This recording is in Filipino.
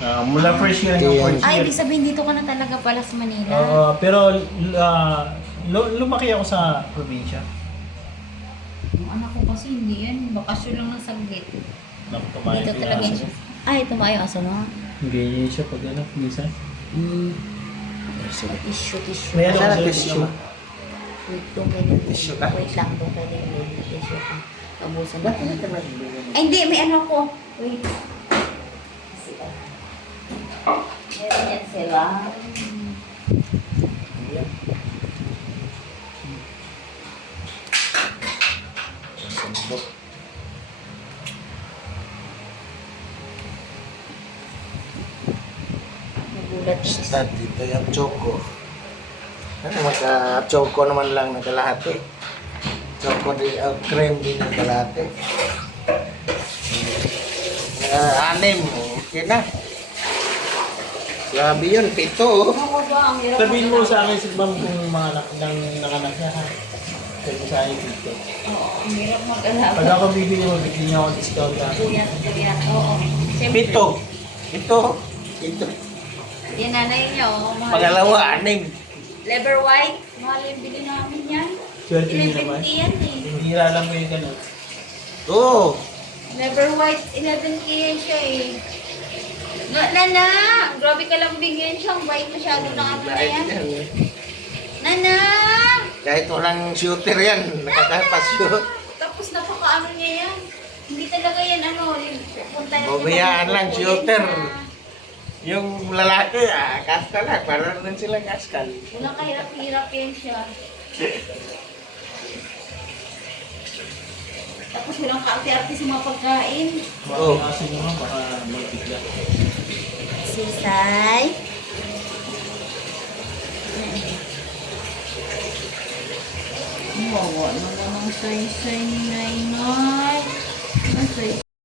Mula first year hanggang fourth Ay, year. ibig sabihin dito ka na talaga pala sa Manila. Pero lumaki ako sa probinsya. Yung anak ko kasi hindi yan. Bakasyon lang ng saglit. Tumayo Dito talaga yung siya. Ay, tumayo aso no? Ganyan siya pag ano, minsan. Tissue. May ano Masarap kasi tissue. Wait, 2 minutes. Tissue ka? Wait lang, 2 minutes. Tissue ka. Ubusan na. Bakit natin magbibigyan? Ay, hindi. May ano ko. Wait. Meron yan sila. Nagulat siya. Start dito yung choco. Ano, magka-choco naman lang na kalahati. Choco di, cream din na kalahati. 6, okay na. Grabe yun, 7 oh. Ako ba? Ang hirap Sabihin mo mag- sa akin si ma'am kung mga anak ng nanganak niya ha. Sabi mo sa akin dito. Oo, ang hirap mag-alaga. Pag ako bibili mo, bigyan niyo ako discount ha. Kuya, kuya. Oo. Siyempre. 7. Yan nanay niya, oh. Mahal. Pangalawa, 6. Lever white. Mahal yung bili namin yan. Swerte niyo naman. 11K yan eh. Hindi alam mo yung gano'n. Oo. Lever white, 11K yan siya eh. Nana! Grabe ka lang bigyan siya. Ang bait masyado ng ano na yan. Nana! Kahit walang shooter yan, nakakapas-shoot. Tapos napaka-ano niya yan. Hindi talaga yan ano. Punta na Babayaan lang, shooter. Yung lalaki, kaskal lang. Para rin silang kaskal. Walang kahirap-hirap yan siya. Tapos walang kaarte-arte sa mga pagkain. Oo. Kasi naman baka magpigla. Sisay. Wawa naman ang say-say ni Nainay. Ang say